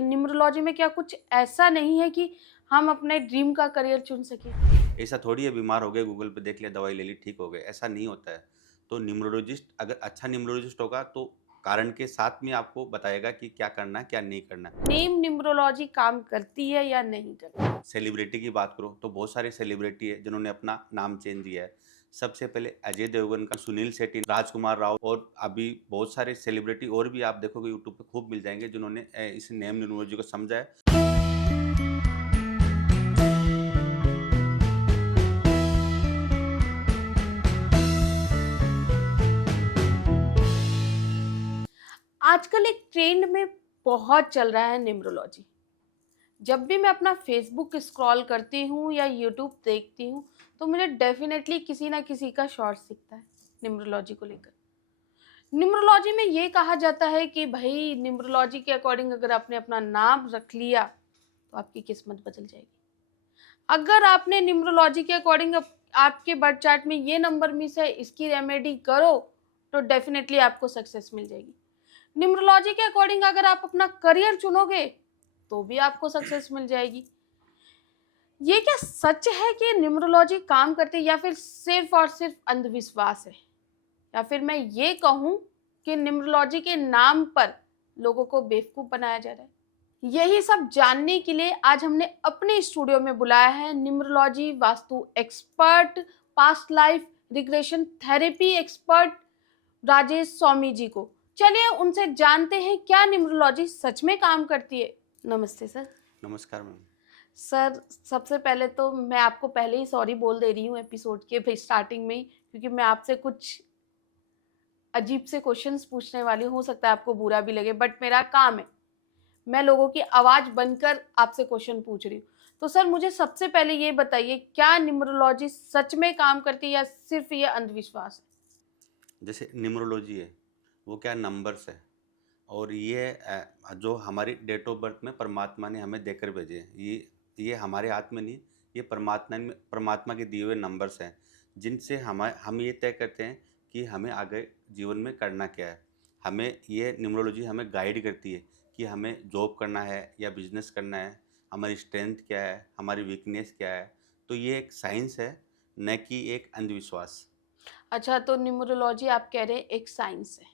बताइए न्यूमरोलॉजी में क्या कुछ ऐसा नहीं है कि हम अपने ड्रीम का करियर चुन सकें? ऐसा थोड़ी है बीमार हो गए गूगल पे देख लिया दवाई ले ली ठीक हो गए, ऐसा नहीं होता है। तो न्यूमरोलॉजिस्ट अगर अच्छा न्यूमरोलॉजिस्ट होगा तो कारण के साथ में आपको बताएगा कि क्या करना है, क्या नहीं करना है। नेम न्यूमरोलॉजी काम करती है या नहीं करती? सेलिब्रिटी की बात करो तो बहुत सारे सेलिब्रिटी है जिन्होंने अपना नाम चेंज किया है। सबसे पहले अजय देवगन का, सुनील शेट्टी, राजकुमार राव और अभी बहुत सारे सेलिब्रिटी और भी आप देखोगे यूट्यूब पे खूब मिल जाएँगे जिन्होंने इस नेम न्यूमरोलॉजी को समझा है। आजकल एक ट्रेंड में बहुत चल रहा है न्यूमरोलॉजी। जब भी मैं अपना फेसबुक स्क्रॉल करती हूँ या यूट्यूब देखती हूँ तो मुझे डेफिनेटली किसी ना किसी का शॉर्ट्स दिखता है न्यूमरोलॉजी को लेकर। न्यूमरोलॉजी में ये कहा जाता है कि भाई न्यूमरोलॉजी के अकॉर्डिंग अगर आपने अपना नाम रख लिया तो आपकी किस्मत बदल जाएगी। अगर आपने न्यूमरोलॉजी के अकॉर्डिंग आपके बर्थ चार्ट में ये नंबर मिस है, इसकी रेमेडी करो, तो डेफिनेटली आपको सक्सेस मिल जाएगी। न्यूमरोलॉजी के अकॉर्डिंग अगर आप अपना करियर चुनोगे तो भी आपको सक्सेस मिल जाएगी। ये क्या सच है कि न्यूमरोलॉजी काम करती है या फिर सिर्फ और सिर्फ अंधविश्वास है? या फिर मैं ये कहूँ कि न्यूमरोलॉजी के नाम पर लोगों को बेवकूफ़ बनाया जा रहा है? यही सब जानने के लिए आज हमने अपने स्टूडियो में बुलाया है numerology vastu expert, past life regression therapy expert Rajesh Swami ji को। चलिए उनसे जानते हैं क्या न्यूमरोलॉजी सच में काम करती है। नमस्ते सर। नमस्कार मैम। सर, सबसे पहले तो मैं आपको पहले ही सॉरी बोल दे रही हूँ एपिसोड के स्टार्टिंग में ही, क्योंकि मैं आपसे कुछ अजीब से क्वेश्चंस पूछने वाली हूँ। हो सकता है आपको बुरा भी लगे, बट मेरा काम है। मैं लोगों की आवाज़ बनकर आपसे क्वेश्चन पूछ रही हूँ। तो सर मुझे सबसे पहले ये बताइए क्या न्यूमरोलॉजी सच में काम करती है या सिर्फ़ ये अंधविश्वास है? जैसे न्यूमरोलॉजी है, वो क्या नंबर्स है और ये जो हमारी डेट ऑफ बर्थ में परमात्मा ने हमें देकर भेजे हैं। ये हमारे हाथ में नहीं, ये परमात्मा के दिए हुए नंबर्स हैं, जिनसे हम ये तय करते हैं कि हमें आगे जीवन में करना क्या है। हमें ये न्यूमरोलॉजी हमें गाइड करती है कि हमें जॉब करना है या बिज़नेस करना है, हमारी स्ट्रेंथ क्या है, हमारी वीकनेस क्या है। तो ये एक साइंस है, न कि एक अंधविश्वास। अच्छा, तो न्यूमरोलॉजी आप कह रहे हैं एक साइंस है,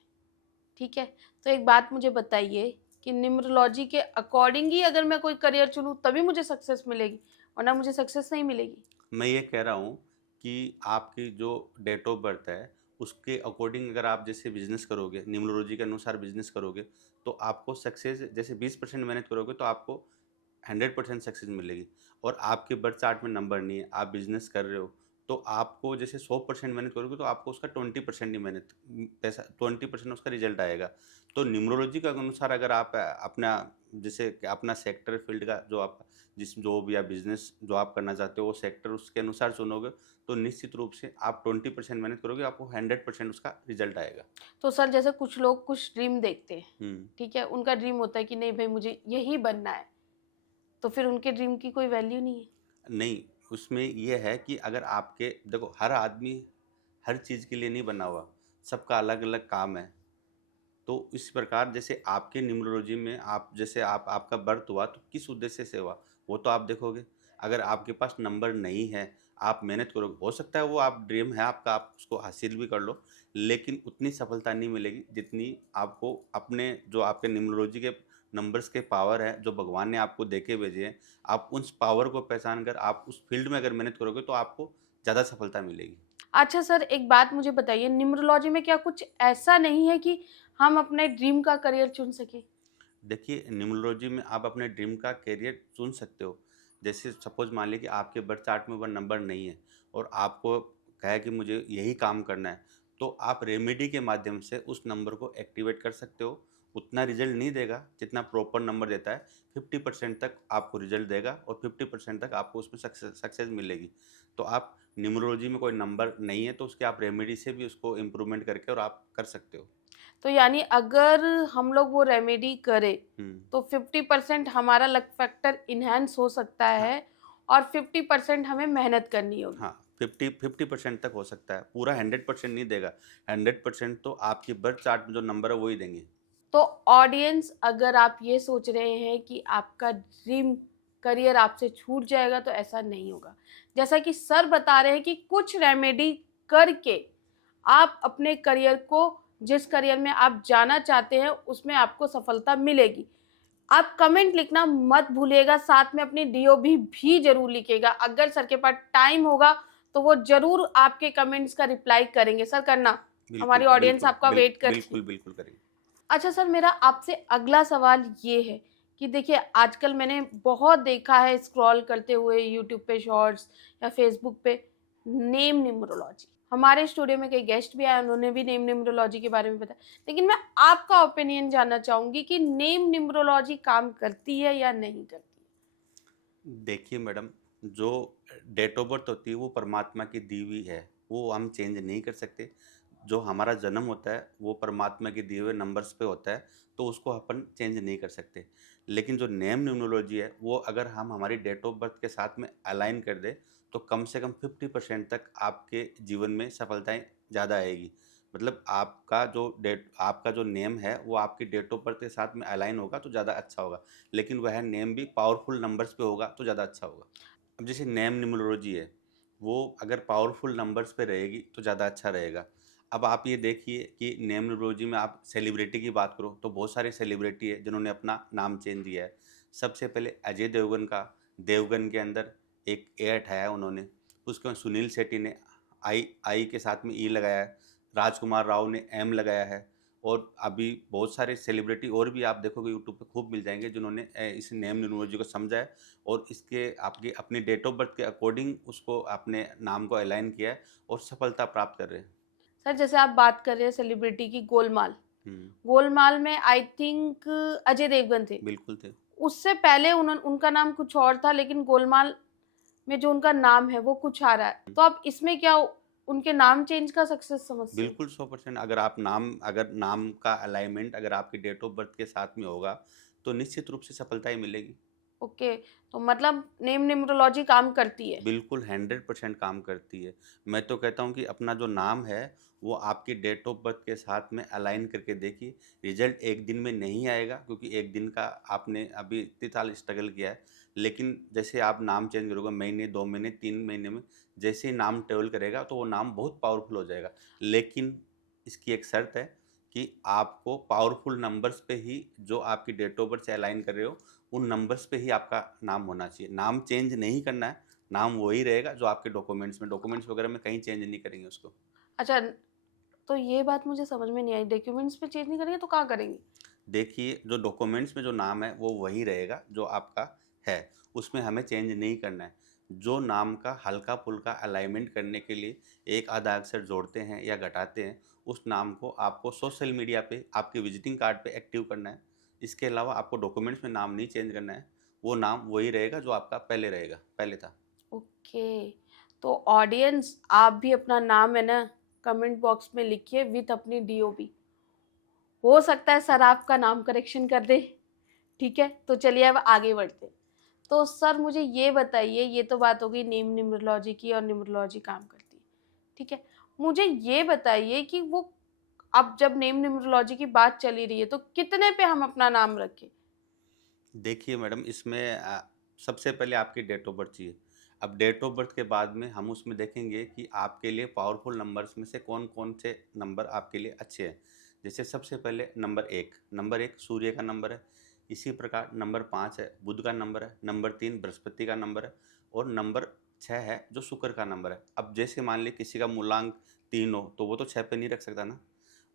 ठीक है। तो एक बात मुझे बताइए कि न्यूमरोलॉजी के अकॉर्डिंग ही अगर मैं कोई करियर चुनूँ तभी मुझे सक्सेस मिलेगी, वरना मुझे सक्सेस नहीं मिलेगी? मैं ये कह रहा हूँ कि आपकी जो डेट ऑफ बर्थ है, उसके अकॉर्डिंग अगर आप जैसे बिज़नेस करोगे, न्यूमरोलॉजी के अनुसार बिज़नेस करोगे, तो आपको सक्सेस जैसे 20% मेहनत करोगे तो आपको 100% सक्सेस मिलेगी। और आपके बर्थ चार्ट में नंबर नहीं है, आप बिज़नेस कर रहे हो, तो आपको जैसे 100% मेहनत करोगे तो आपको उसका 20% ही मेहनत पैसा 20% उसका रिज़ल्ट आएगा। तो न्यूमरोलॉजी के अनुसार अगर आप अपना जैसे कि अपना सेक्टर फ़ील्ड का जो आप जिस जॉब या बिज़नेस जो आप करना चाहते हो वो सेक्टर उसके अनुसार चुनोगे, तो निश्चित रूप से आप 20% मेहनत करोगे, आपको 100% उसका रिज़ल्ट आएगा। तो सर जैसे कुछ लोग कुछ ड्रीम देखते हैं, हुँ। ठीक है? उनका ड्रीम होता है कि नहीं भई मुझे यही बनना है, तो फिर उनके ड्रीम की कोई वैल्यू नहीं है? नहीं, उसमें ये है कि अगर आपके देखो हर आदमी हर चीज़ के लिए नहीं बना हुआ, सबका अलग-अलग काम है। तो इस प्रकार जैसे आपके न्यूमरोलॉजी में आप जैसे आप आपका बर्थ हुआ तो किस उद्देश्य से हुआ, वो तो आप देखोगे। अगर आपके पास नंबर नहीं है, आप मेहनत करोगे, हो सकता है वो आप ड्रीम है आपका, आप उसको हासिल भी कर लो, लेकिन उतनी सफलता नहीं मिलेगी जितनी आपको अपने जो आपके न्यूमरोलॉजी के नंबर्स के पावर है, जो भगवान ने आपको दे के भेजे हैं, आप उस पावर को पहचान कर आप उस फील्ड में अगर मेहनत करोगे तो आपको ज़्यादा सफलता मिलेगी। अच्छा सर, एक बात मुझे बताइए न्यूमरोलॉजी में क्या कुछ ऐसा नहीं है कि हम अपने ड्रीम का करियर चुन सकें? देखिए, न्यूमरोलॉजी में आप अपने ड्रीम का करियर चुन सकते हो। जैसे सपोज़ मान लीजिए कि आपके बर्थ चार्ट में वो नंबर नहीं है और आपको कहा कि मुझे यही काम करना है, तो आप रेमेडी के माध्यम से उस नंबर को एक्टिवेट कर सकते हो। उतना रिज़ल्ट नहीं देगा जितना प्रॉपर नंबर देता है, 50% तक आपको रिज़ल्ट देगा और 50% तक आपको उसमें सक्सेस मिलेगी। तो आप न्यूमरोलॉजी में कोई नंबर नहीं है, तो उसके आप रेमेडी से भी उसको इम्प्रूवमेंट करके और आप कर सकते हो। तो यानी अगर हम लोग वो रेमेडी करें, हुँ। तो 50% हमारा लक फैक्टर एनहांस हो सकता हाँ। है और 50% हमें मेहनत करनी होगी। हाँ, 50% तक हो सकता है, पूरा 100% नहीं देगा, 100% तो आपके बर्थ चार्ट में जो नंबर है वो ही देंगे। तो ऑडियंस, अगर आप ये सोच रहे हैं कि आपका ड्रीम करियर आपसे छूट जाएगा, तो ऐसा नहीं होगा। जैसा कि सर बता रहे हैं कि कुछ रेमेडी करके आप अपने करियर को, जिस करियर में आप जाना चाहते हैं, उसमें आपको सफलता मिलेगी। आप कमेंट लिखना मत भूलिएगा, साथ में अपनी डीओबी भी ज़रूर लिखिएगा। अगर सर के पास टाइम होगा, तो वो ज़रूर आपके कमेंट्स का रिप्लाई करेंगे। सर करना, बिल्कुल, हमारी ऑडियंस बिल्कुल, आपका वेट कर रही है। बिल्कुल, बिल्कुल करेंगे। अच्छा सर, मेरा आपसे अगला सवाल ये है कि देखिए, आजकल मैंने बहुत देखा है स्क्रॉल करते हुए यूट्यूब पे शॉर्ट्स या फेसबुक पे, नेम न्यूमरोलॉजी। हमारे स्टूडियो में कई गेस्ट भी आए, उन्होंने भी नेम न्यूमरोलॉजी के बारे में बताया। लेकिन मैं आपका ओपिनियन जानना चाहूंगी कि नेम न्यूमरोलॉजी काम करती है या नहीं करती देखिए मैडम, जो डेट ऑफ बर्थ होती है वो परमात्मा की दी हुई है, वो हम चेंज नहीं कर सकते। जो हमारा जन्म होता है वो परमात्मा के दिए हुए नंबर्स पे होता है, तो उसको अपन चेंज नहीं कर सकते। लेकिन जो नेम न्यूमरोलॉजी है वो अगर हम हमारी डेट ऑफ बर्थ के साथ में अलाइन कर दें, तो कम से कम 50% तक आपके जीवन में सफलताएं ज़्यादा आएगी। मतलब आपका जो नेम है वो आपकी डेट ऑफ बर्थ के साथ में अलाइन होगा तो ज़्यादा अच्छा होगा। लेकिन वह नेम भी पावरफुल नंबर्स पे होगा तो ज़्यादा अच्छा होगा। अब जैसे नेम न्यूमरोलॉजी है, वो अगर पावरफुल नंबर्स पे रहेगी तो ज़्यादा अच्छा रहेगा। अब आप ये देखिए कि नेम न्यूमरोलॉजी में आप सेलिब्रिटी की बात करो तो बहुत सारे सेलिब्रिटी है जिन्होंने अपना नाम चेंज किया है। सबसे पहले अजय देवगन का, देवगन के अंदर एक ए हटाया है उन्होंने। उसके बाद सुनील शेट्टी ने आई आई के साथ में ई लगाया है। राजकुमार राव ने एम लगाया है। और अभी बहुत सारे सेलिब्रिटी और भी आप देखोगे यूट्यूब पे खूब मिल जाएंगे जिन्होंने इस नेम न्यूमरोलॉजी को समझा है और इसके आपकी अपनी डेट ऑफ बर्थ के अकॉर्डिंग उसको अपने नाम को अलाइन किया है और सफलता प्राप्त कर रहे हैं। सर? जैसे आप बात कर रहे हैं सेलिब्रिटी की, गोलमाल, हुँ, गोलमाल में आई थिंक अजय देवगन थे। बिल्कुल थे। उससे पहले उनका नाम कुछ और था, लेकिन गोलमाल में जो उनका नाम है वो कुछ आ रहा है। हुँ, तो आप इसमें क्या उनके नाम चेंज का सक्सेस समझते हैं? बिल्कुल 100% अगर नाम का अलाइनमेंट अगर आपकी डेट ऑफ बर्थ के साथ में होगा, तो निश्चित रूप से सफलता ही मिलेगी। ओके, तो मतलब नेम न्यूमरोलॉजी काम करती है। बिल्कुल 100% काम करती है। मैं तो कहता हूँ कि अपना जो नाम है, वो आपकी डेट ऑफ बर्थ के साथ में अलाइन करके देखिए। रिज़ल्ट एक दिन में नहीं आएगा क्योंकि एक दिन का आपने अभी इतने साल स्ट्रगल किया है। लेकिन जैसे आप नाम चेंज करोगे महीने, 2 महीने, 3 महीने में जैसे ही नाम ट्रैवल करेगा तो वो नाम बहुत पावरफुल हो जाएगा। लेकिन इसकी एक शर्त है कि आपको पावरफुल नंबर्स पे ही जो आपकी डेट ऑफ बर्थ से अलाइन कर रहे हो, उन नंबर्स पे ही आपका नाम होना चाहिए। नाम चेंज नहीं करना है, नाम वही रहेगा जो आपके डॉक्यूमेंट्स वगैरह में कहीं चेंज नहीं करेंगे उसको। अच्छा, तो ये बात मुझे समझ में नहीं आई, डॉक्यूमेंट्स पे चेंज नहीं करेंगे तो कहाँ करेंगे? देखिए, जो डॉक्यूमेंट्स में जो नाम है वो वही रहेगा जो आपका है, उसमें हमें चेंज नहीं करना है। जो नाम का हल्का-फुल्का अलाइनमेंट करने के लिए एक आधा अक्षर जोड़ते हैं या घटाते हैं, उस नाम को आपको सोशल मीडिया पे आपके विजिटिंग कार्ड पे एक्टिव करना है। इसके अलावा आपको डॉक्यूमेंट्स में नाम नहीं चेंज करना है, वो नाम वही रहेगा जो आपका पहले रहेगा, पहले था। ओके, तो ऑडियंस, आप भी अपना नाम है ना कमेंट बॉक्स में लिखिए विथ अपनी डीओबी। हो सकता है सर आपका नाम करेक्शन कर दे। ठीक है, तो चलिए अब आगे बढ़ते हैं। तो सर मुझे ये बताइए, ये तो बात हो गई नेम न्यूमरोलॉजी की और न्यूमरोलॉजी काम करती है, ठीक है। मुझे ये बताइए कि वो, अब जब नेम न्यूमरोलॉजी की बात चली रही है, तो कितने पे हम अपना नाम रखें? देखिए मैडम इसमें सबसे पहले आपकी डेट ऑफ बर्थ चाहिए। अब डेट ऑफ बर्थ के बाद में हम उसमें देखेंगे कि आपके लिए पावरफुल नंबर्स में से कौन-कौन से नंबर आपके लिए अच्छे हैं। जैसे सबसे पहले नंबर 1 सूर्य का नंबर है। इसी प्रकार नंबर 5 है बुध का नंबर है, नंबर 3 बृहस्पति का नंबर है और नंबर 6 है जो शुक्र का नंबर है। अब जैसे मान लें किसी का मूलांक 3 हो तो वो तो 6 पे नहीं रख सकता ना।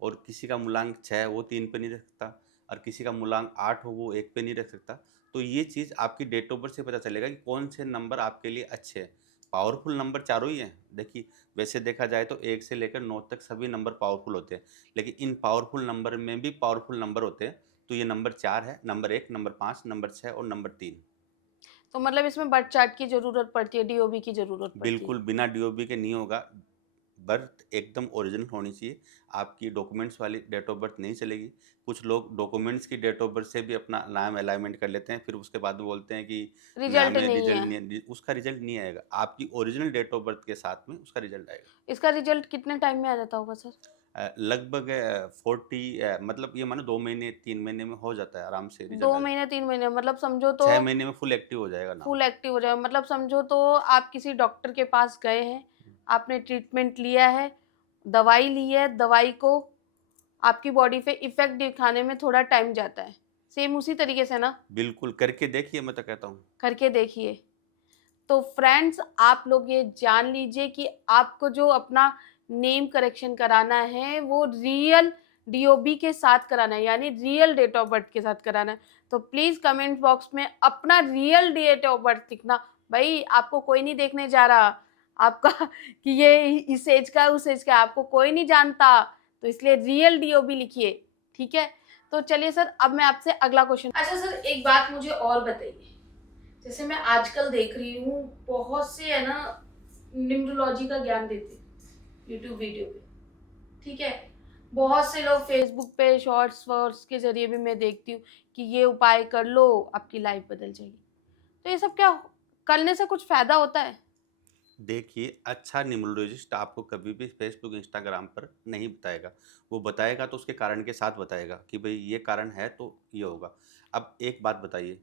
और किसी का मूलांक 6 है वो 3 पे नहीं रख सकता और किसी का मूलांक 8 हो वो 1 पे नहीं रख सकता। तो ये चीज़ आपकी डेट ऑफ बर्थ से पता चलेगा कि कौन से नंबर आपके लिए अच्छे हैं। पावरफुल नंबर चारों ही हैं। देखिए वैसे देखा जाए तो 1 से लेकर 9 तक सभी नंबर पावरफुल होते हैं। लेकिन इन पावरफुल नंबर में भी पावरफुल नंबर होते हैं। तो ये नंबर 4 है, नंबर 1, नंबर 5, नंबर 6 और नंबर 3। तो मतलब इसमें बर्थ चार्ट की ज़रूरत पड़ती है, डीओबी की ज़रूरत पड़ती है। बिल्कुल बिना डीओबी के नहीं होगा। बर्थ एकदम ओरिजिनल होनी चाहिए। आपकी डॉक्यूमेंट्स वाली डेट ऑफ बर्थ नहीं चलेगी। कुछ लोग डॉक्यूमेंट्स की डेट ऑफ बर्थ से भी अपना नाम अलाइनमेंट कर लेते हैं, फिर उसके बाद में बोलते हैं कि मैं रिजल्ट हमें नहीं रिजल्ट है। नहीं उसका रिजल्ट नहीं आएगा। आपकी ओरिजिनल डेट ऑफ बर्थ के साथ में उसका रिजल्ट आएगा। इसका रिजल्ट कितने टाइम में आ जाता होगा सर? लगभग 40 मतलब ये मानो 2 महीने 3 महीने में हो जाता है आराम से रिजल्ट 2 आ जाता महीने 3 महीने मतलब समझो है। तो 6 महीने में फुल एक्टिव हो जाएगा नाम। फुल एक्टिव हो जाए, मतलब समझो तो आप किसी डॉक्टर के पास गए हैं, हुँ, आपने ट्रीटमेंट लिया है, दवाई ली है, दवाई को आपकी बॉडी पे इफ़ेक्ट दिखाने में थोड़ा टाइम जाता है। सेम उसी तरीके से ना बिल्कुल करके देखिए मैं तो कहता हूँ। करके देखिए। तो फ्रेंड्स आप लोग ये जान लीजिए कि आपको जो अपना नेम करेक्शन कराना है वो रियल डीओबी के साथ कराना है, यानी रियल डेट ऑफ बर्थ के साथ कराना है। तो प्लीज़ कमेंट बॉक्स में अपना रियल डेट ऑफ बर्थ लिखना। भाई आपको कोई नहीं देखने जा रहा आपका कि ये इस एज का है, उस एज का है, आपको कोई नहीं जानता। तो इसलिए रियल डीओबी लिखिए, ठीक है? तो चलिए सर अब मैं आपसे अगला क्वेश्चन। अच्छा सर एक बात मुझे और बताइए, जैसे मैं आजकल देख रही हूँ बहुत से है ना न्यूमरोलॉजी का ज्ञान देते हैं यूट्यूब वीडियो पे, ठीक है? बहुत से लोग फेसबुक पे शॉर्ट्स वॉर्ट्स के जरिए भी मैं देखती हूँ कि ये उपाय कर लो आपकी लाइफ बदल जाएगी। तो ये सब क्या करने से कुछ फायदा होता है? देखिए, अच्छा न्यूमरोलॉजिस्ट आपको कभी भी फ़ेसबुक, इंस्टाग्राम पर नहीं बताएगा। वो बताएगा तो उसके कारण के साथ बताएगा कि भई ये कारण है तो ये होगा। अब एक बात बताइए,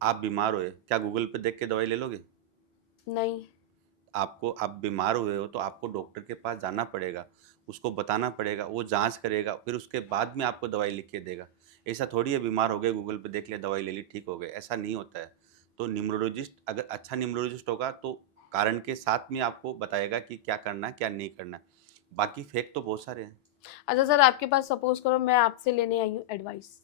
आप बीमार हुए, क्या गूगल पे देख के दवाई ले लोगे? नहीं। आपको आप बीमार हुए हो तो आपको डॉक्टर के पास जाना पड़ेगा, उसको बताना पड़ेगा, वो जाँच करेगा, फिर उसके बाद में आपको दवाई लिख के देगा। ऐसा थोड़ी है बीमार हो गए, गूगल पे देख लिया, दवाई ले ली, ठीक हो गए, ऐसा नहीं होता है। तो न्यूमरोलॉजिस्ट अगर अच्छा न्यूमरोलॉजिस्ट होगा तो कारण के साथ में आपको बताएगा कि क्या करना है, क्या नहीं करना है। बाकी फेक तो बहुत सारे हैं। अच्छा सर आपके पास सपोज करो मैं आपसे लेने आई हूँ एडवाइस,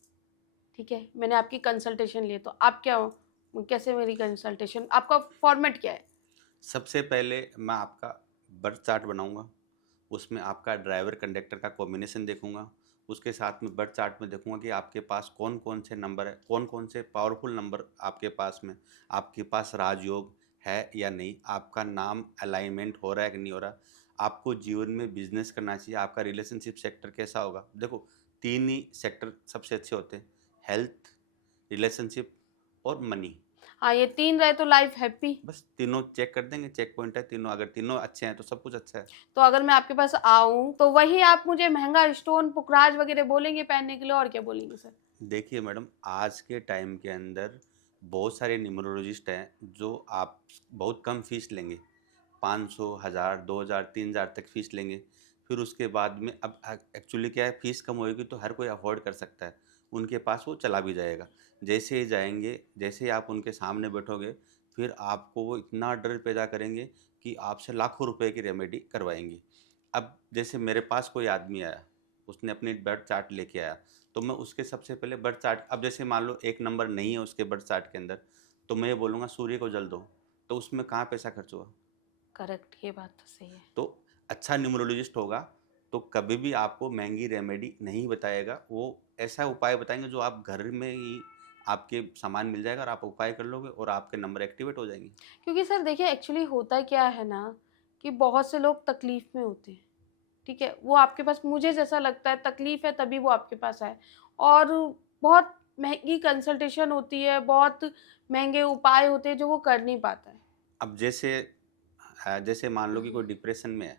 ठीक है? मैंने आपकी कंसल्टेशन ली तो आप क्या हो, कैसे मेरी कंसल्टेशन, आपका फॉर्मेट क्या है? सबसे पहले मैं आपका बर्थ चार्ट बनाऊँगा, उसमें आपका ड्राइवर कंडक्टर का कॉम्बिनेशन देखूँगा, उसके साथ में बर्थ चार्ट में देखूँगा कि आपके पास कौन-कौन से नंबर है, कौन-कौन से पावरफुल नंबर आपके पास में, आपके पास राजयोग है या नहीं, आपका नाम अलाइनमेंट हो रहा है कि नहीं हो रहा, आपको जीवन में बिज़नेस करना चाहिए, आपका रिलेशनशिप सेक्टर कैसा होगा। देखो 3 ही सेक्टर सबसे अच्छे होते हैं, हेल्थ, रिलेशनशिप और मनी। हाँ, ये 3 रहे तो लाइफ हैप्पी। बस तीनों चेक कर देंगे, चेक पॉइंट है तीनों, अगर तीनों अच्छे हैं तो सब कुछ अच्छा है। तो अगर मैं आपके पास आऊँ, तो वही आप मुझे महँगा स्टोन, पुखराज वग़ैरह बोलेंगे पहनने के लिए और क्या बोलेंगे सर? देखिए मैडम, आज के टाइम के अंदर बहुत सारे न्यूमरोलॉजिस्ट हैं जो आप बहुत कम फीस लेंगे। 500, 1000, 2000, 3000 तक फीस लेंगे। फिर उसके बाद में अब एक्चुअली क्या है, फीस कम होएगी तो हर कोई अफ़ोर्ड कर सकता है। उनके पास वो चला भी जाएगा। जैसे ही जाएँगे, जैसे ही आप उनके सामने बैठोगे, फिर आपको वो इतना डर पैदा करेंगे कि आपसे लाखों रुपए की रेमेडी करवाएँगे। अब जैसे मेरे पास कोई आदमी आया, उसने अपनी बर्थ चार्ट लेके आया, तो मैं उसके सबसे पहले बर्थ चार्ट, अब जैसे मान लो एक नंबर नहीं है उसके बर्थ चार्ट के अंदर, तो मैं ये बोलूँगा सूर्य को जल दो, तो उसमें कहाँ पैसा खर्च हुआ? करेक्ट, ये बात तो सही है। तो अच्छा न्यूमरोलॉजिस्ट होगा, तो कभी भी आपको महँगी रेमेडी नहीं बताएगा, वो ऐसा उपाय बताएँगे जो आप घर में ही आपके सामान मिल जाएगा और आप उपाय कर लोगे और आपके नंबर एक्टिवेट हो जाएँगे। क्योंकि सर देखिए एक्चुअली होता क्या है ना कि बहुत से लोग तकलीफ़ में होते हैं, ठीक है? वो आपके पास मुझे जैसा लगता है तकलीफ़ है तभी वो आपके पास आए और बहुत महँगी कंसल्टेशन होती है, बहुत महँगे उपाय होते हैं जो वो कर नहीं पाता है। अब जैसे मान लो कि कोई डिप्रेशन में है,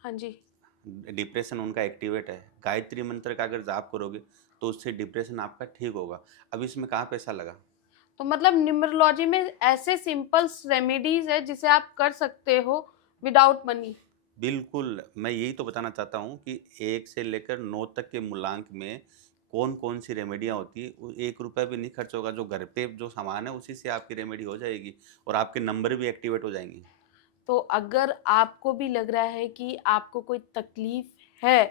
हाँ जी। डिप्रेशन उनका एक्टिवेट है, गायत्री मंत्र का अगर जाप करोगे, तो उससे डिप्रेशन आपका ठीक होगा। अब इसमें कहाँ पैसा लगा? तो मतलब न्यूमरोलॉजी में ऐसे सिंपल्स रेमेडीज़ है जिसे आप कर सकते हो विदाउट मनी। बिल्कुल, मैं यही तो बताना चाहता हूँ कि 1 से लेकर 9 तक के मूलांक में कौन-कौन सी रेमेडियाँ होती हैं, वो ₹1 भी नहीं खर्च होगा, जो घर पे जो सामान है उसी से आपकी रेमेडी हो जाएगी और आपके नंबर भी एक्टिवेट हो जाएँगे। तो अगर आपको भी लग रहा है कि आपको कोई तकलीफ़ है,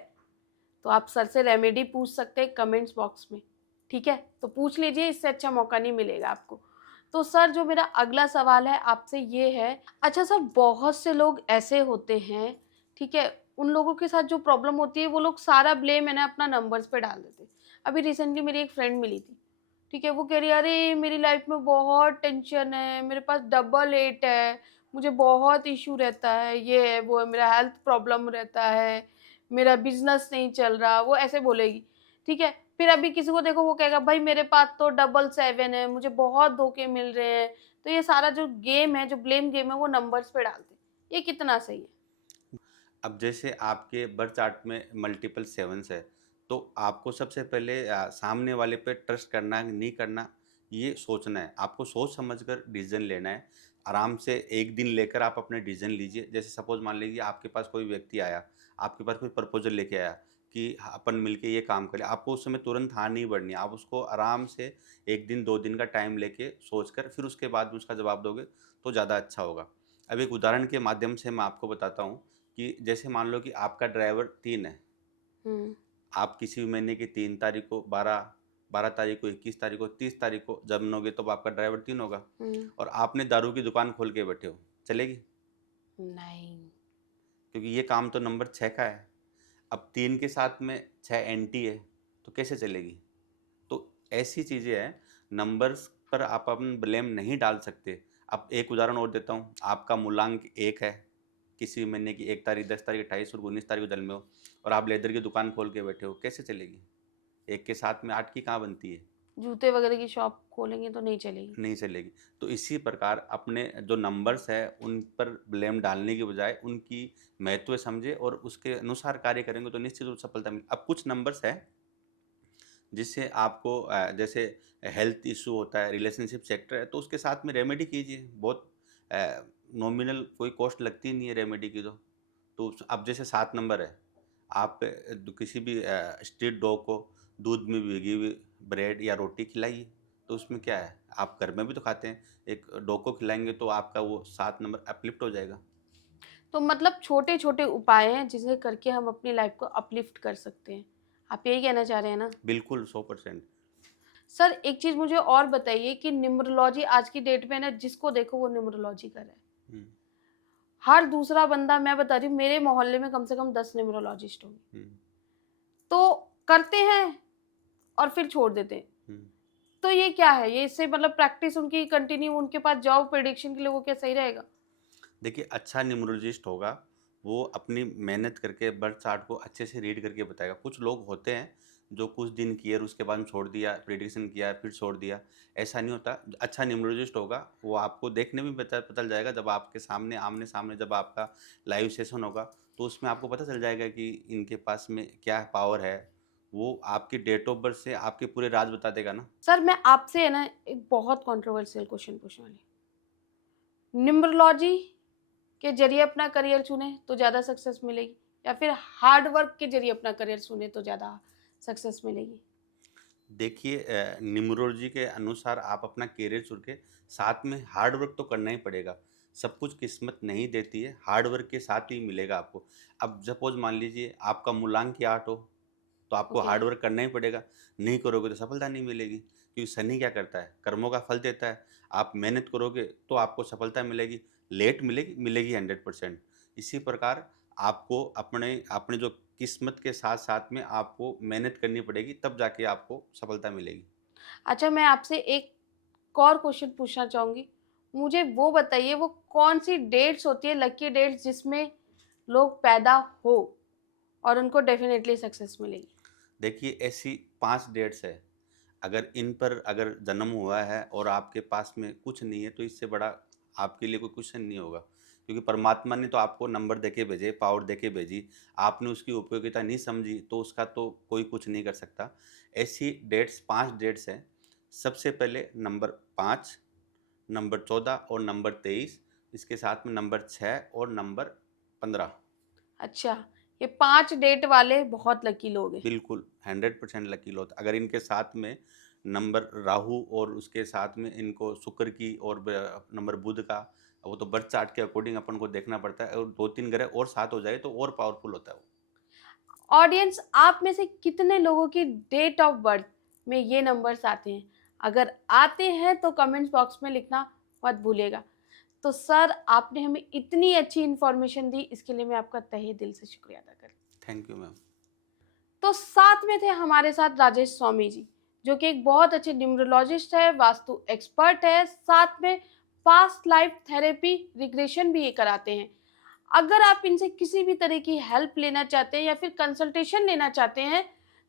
तो आप सर से रेमेडी पूछ सकते हैं कमेंट्स बॉक्स में, ठीक है? तो पूछ लीजिए, इससे अच्छा मौका नहीं मिलेगा आपको। तो सर जो मेरा अगला सवाल है आपसे ये है, अच्छा सर बहुत से लोग ऐसे होते हैं, ठीक है? उन लोगों के साथ जो प्रॉब्लम होती है वो लोग सारा ब्लेम है ना अपना नंबर्स पे डाल देते हैं। अभी रिसेंटली मेरी एक फ्रेंड मिली थी, ठीक है? वो कह रही है अरे मेरी लाइफ़ में बहुत टेंशन है, मेरे पास डबल 8 है, मुझे बहुत इश्यू रहता है, ये है, वो है, मेरा हेल्थ प्रॉब्लम रहता है, मेरा बिज़नेस नहीं चल रहा, वो ऐसे बोलेगी, ठीक है? फिर अभी किसी को देखो वो कहेगा भाई मेरे पास तो डबल 7 है, मुझे बहुत धोखे मिल रहे हैं। तो ये सारा जो गेम है, जो ब्लेम गेम है वो नंबर्स पे डालते हैं। ये कितना सही है? अब जैसे आपके बर्थ चार्ट में मल्टीपल सेवंस है, तो आपको सबसे पहले सामने वाले पे ट्रस्ट करना है, नहीं करना, ये सोचना है। आपको सोच समझ कर डिसीज़न लेना है। आराम से 1 दिन लेकर आप अपने डिसीज़न लीजिए। जैसे सपोज़ मान लीजिए आपके पास कोई व्यक्ति आया, आपके पास कोई प्रपोज़ल लेके आया कि अपन मिलके ये काम करें। आपको उस समय तुरंत हाँ नहीं बढ़नी है। आप उसको आराम से 1 दिन, 2 दिन का टाइम लेके सोच कर फिर उसके बाद में उसका जवाब दोगे, तो ज़्यादा अच्छा होगा। अब एक उदाहरण के माध्यम से मैं आपको बताता हूँ कि जैसे मान लो कि आपका ड्राइवर 3 है, हुँ, आप किसी भी महीने की 3 तारीख को, 12 तारीख को, 21 तारीख को, 30 तारीख को जब मनोगे तब आपका ड्राइवर 3 होगा हुँ। और आपने दारू की दुकान खोल के बैठे हो, चलेगी? नहीं। क्योंकि ये काम तो नंबर 6 का है। अब 3 के साथ में 6 एंटी है, तो कैसे चलेगी? तो ऐसी चीज़ें हैं, नंबर्स पर आप अपन ब्लेम नहीं डाल सकते। अब एक उदाहरण और देता हूँ, आपका मूलांक 1 है, किसी महीने की 1 तारीख, 10 तारीख, 28 और 19 तारीख को जन्मे हो और आप लेदर की दुकान खोल के बैठे हो, कैसे चलेगी? 1 के साथ में 8 की कहाँ बनती है? जूते वगैरह की शॉप खोलेंगे तो नहीं चलेगी। नहीं चलेगी। तो इसी प्रकार अपने जो नंबर्स हैं, उन पर ब्लेम डालने की बजाय उनकी महत्व समझें और उसके अनुसार कार्य करेंगे तो निश्चित रूप से सफलता मिले। अब कुछ नंबर्स हैं जिससे आपको जैसे हेल्थ इश्यू होता है, रिलेशनशिप सेक्टर है, तो उसके साथ में रेमेडी कीजिए। बहुत नॉमिनल कोई कॉस्ट लगती नहीं है रेमेडी की तो। तो अब जैसे 7 नंबर है, आप किसी भी स्ट्रीट डॉग को दूध में भिगी हुई ब्रेड या रोटी खिलाइए, तो उसमें क्या है? आप घर में भी तो खाते हैं, एक डॉग को खिलाएँगे तो आपका वो 7 नंबर अपलिफ्ट हो जाएगा। तो मतलब छोटे-छोटे उपाय हैं जिसे करके हम अपनी लाइफ़ को अपलिफ्ट कर सकते हैं। आप यही कहना चाह रहे हैं ना? बिल्कुल 100%। सर एक चीज़ मुझे और बताइए कि न्यूमरोलॉजी आज की डेट में ना जिसको देखो वो न्यूमरोलॉजी कर रहा है। हुँ, हर दूसरा बंदा मैं बता रही हूँ मेरे मोहल्ले में कम से कम 10 न्यूमरोलॉजिस्ट होंगे। हुँ, तो करते हैं और फिर छोड़ देते हैं। हुँ। तो ये क्या है? ये इससे मतलब प्रैक्टिस उनकी कंटिन्यू उनके पास जॉब प्रेडिक्शन के लिए वो क्या सही रहेगा? देखिए, अच्छा न्यूमरोलॉजिस्ट होगा, वो अपनी मेहनत करके बर्थ चार्ट को अच्छे से रीड करके बताएगा। कुछ लोग होते हैं, जो कुछ दिन किए और उसके बाद में छोड़ दिया, प्रेडिक्शन किया, फिर छोड़ दिया। ऐसा नहीं होता। अच्छा न्यूमरोलॉजिस्ट होगा, वो आपको देखने में पता पता चल जाएगा जब आपके सामने आमने-सामने जब आपका लाइव सेशन होगा, तो उसमें आपको पता चल जाएगा कि इनके पास में क्या पावर है। वो आपकी डेट ऑफ बर्थ से आपके पूरे राज बता देगा ना। सर मैं आपसे है ना एक बहुत कंट्रोवर्शियल क्वेश्चन पूछने वाली हूँ। न्यूमरोलॉजी के ज़रिए अपना करियर चुने तो ज़्यादा सक्सेस मिलेगी या फिर हार्ड वर्क के ज़रिए अपना करियर चुने तो ज़्यादा सक्सेस मिलेगी? देखिए न्यूमरोलॉजी के अनुसार आप अपना करियर चुन के साथ में हार्ड वर्क तो करना ही पड़ेगा। सब कुछ किस्मत नहीं देती है, हार्ड वर्क के साथ ही मिलेगा आपको। अब सपोज़ मान लीजिए आपका मूलांक ही 8 हो, तो आपको ओके। हार्ड वर्क करना ही पड़ेगा। नहीं करोगे तो सफलता नहीं मिलेगी, क्योंकि शनि क्या करता है? कर्मों का फल देता है। आप मेहनत करोगे तो आपको सफलता मिलेगी, लेट मिलेगी, मिलेगी 100%। इसी प्रकार आपको अपने अपने जो किस्मत के साथ-साथ में आपको मेहनत करनी पड़ेगी, तब जाके आपको सफलता मिलेगी। अच्छा मैं आपसे एक और क्वेश्चन पूछना चाहूँगी। मुझे वो बताइए वो कौन-सी डेट्स होती है लकी डेट्स जिसमें लोग पैदा हो और उनको डेफ़िनेटली सक्सेस मिलेगी? देखिए ऐसी 5 डेट्स है, अगर इन पर अगर जन्म हुआ है और आपके पास में कुछ नहीं है, तो इससे बड़ा आपके लिए कोई क्वेश्चन नहीं होगा। क्योंकि परमात्मा ने तो आपको नंबर देके भेजे, पावर देके भेजी, आपने उसकी उपयोगिता नहीं समझी, तो उसका तो कोई कुछ नहीं कर सकता। ऐसी डेट्स 5 डेट्स हैं। सबसे पहले नंबर 5, नंबर 14 और नंबर 23, इसके साथ में नंबर 6 और नंबर 15। अच्छा, ये 5 डेट वाले बहुत लकी लोग हैं। बिल्कुल, 100% लकी लॉट। अगर इनके साथ में नंबर राहु और उसके साथ में इनको शुक्र की और नंबर बुध का, वो तो बर्थ चार्ट के अकॉर्डिंग अपन को देखना पड़ता है और 2-3 ग्रह और साथ हो जाए तो और पावरफुल होता है वो। ऑडियंस आप में से कितने लोगों की डेट ऑफ बर्थ में ये नंबर्स आते हैं? अगर आते हैं तो कमेंट्स बॉक्स में लिखना मत भूलिएगा। तो सर आपने हमें इतनी अच्छी इन्फॉर्मेशन दी इसके लिए मैं आपका तहे दिल से शुक्रिया अदा करती हूँ। Thank you ma'am. तो साथ में थे हमारे साथ राजेश स्वामी जी, जो कि एक बहुत अच्छे न्यूमरोलॉजिस्ट है, वास्तु एक्सपर्ट है, साथ में पास्ट लाइफ थेरेपी रिग्रेशन भी ये कराते हैं। अगर आप इनसे किसी भी तरह की हेल्प लेना चाहते हैं या फिर कंसल्टेशन लेना चाहते हैं,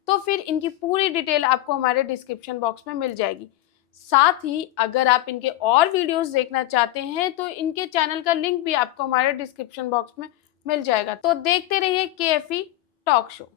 तो फिर इनकी पूरी डिटेल आपको हमारे डिस्क्रिप्शन बॉक्स में मिल जाएगी। साथ ही अगर आप इनके और वीडियोस देखना चाहते हैं, तो इनके चैनल का लिंक भी आपको हमारे डिस्क्रिप्शन बॉक्स में मिल जाएगा। तो देखते रहिए केएफई टॉक शो।